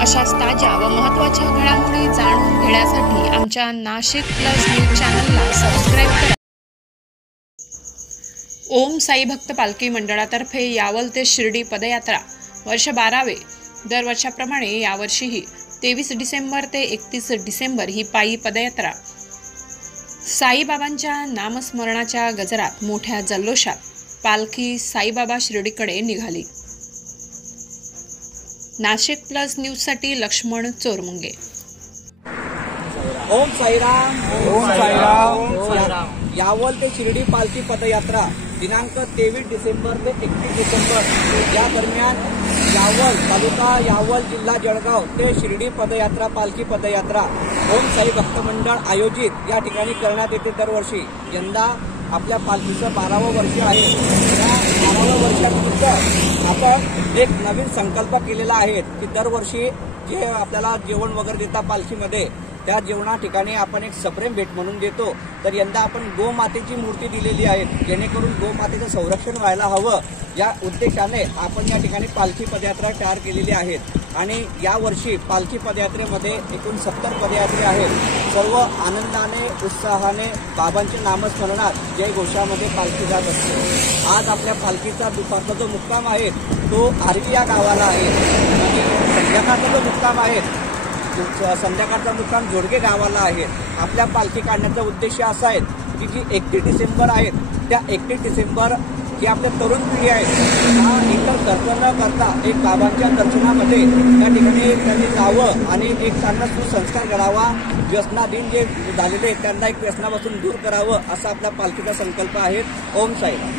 अशाच ताज्या व महत्त्वाच्या घडामोडी जाणून घेण्यासाठी आमच्या नाशिक प्लस न्यूज चॅनलला सबस्क्राइब करा। ओम साई भक्त पालखी मंडळातर्फे यावल ते शिर्डी पदयात्रा वर्ष 12वे। दरवर्षाप्रमाणे यावर्षीही 23 डिसेंबर ते 31 डिसेंबर ही पायी पदयात्रा साईबाबांच्या नामस्मरणाच्या गजरात मोठ्या जल्लोषात पालखी साईबाबा शिर्डीकडे निघाली। नाशिक प्लस न्यूज साठी लक्ष्मण चोरमुंगे। ओम साईराम। ओम साईराम। यावल ते शिर्डी पालखी पदयात्रा दिनांक 23 डिसेंबर ते 31 डिसेंबर या दरम्यान यावल तालुका यावल जिल्हा जळगाव ते शिर्डी पदयात्रा पालखी पदयात्रा ओम साई भक्त मंडळ आयोजित या ठिकाणी करण्यात येते दरवर्षी। यंदा आपल्या पालखीचं 12वं वर्ष आहे। या 12व्या वर्षानिमित्त आपण एक नवीन संकल्प केलेला आहे की दरवर्षी जे आपल्याला जेवण वगैरे देता पालखीमध्ये त्या जेवणा ठिकाणी आपण एक सप्रेम भेट म्हणून देतो। तर यंदा आपण गोमातेची मूर्ती दिलेली आहे, जेणेकरून गोमातेचं संरक्षण व्हायला हवं या उद्देशाने आपण या ठिकाणी पालखी पदयात्रा तयार केलेली आहे। आणि यावर्षी पालखी पदयात्रेमध्ये एकूण 70 पदयात्री आहेत। सर्व आनंदाने उत्साहाने बाबांच्या नामस्मरणात जय घोषामध्ये पालखी जात असते। आज आपल्या पालखीचा दुपारचा जो मुक्काम आहे तो आरवी या गावाला आहे आणि संध्याकाळचा जो मुक्काम आहे संध्याकाळचा मुक्काम जोडगे गावाला आहे। आपल्या पालखी काढण्याचा उद्देश असा आहे की जी 31 डिसेंबर आहे त्या 31 डिसेंबर जी आपल्या तरुण पिढी आहे हा इतर खर्च न करता एक बाबांच्या दर्शनामध्ये त्या ठिकाणी त्यांनी जावं आणि एक त्यांना सुसंस्कार घडावा। व्यसनाधीन जे झालेले आहेत त्यांना एक व्यसनापासून दूर करावं असा आपला पालखीचा संकल्प आहे। ओम साईराम।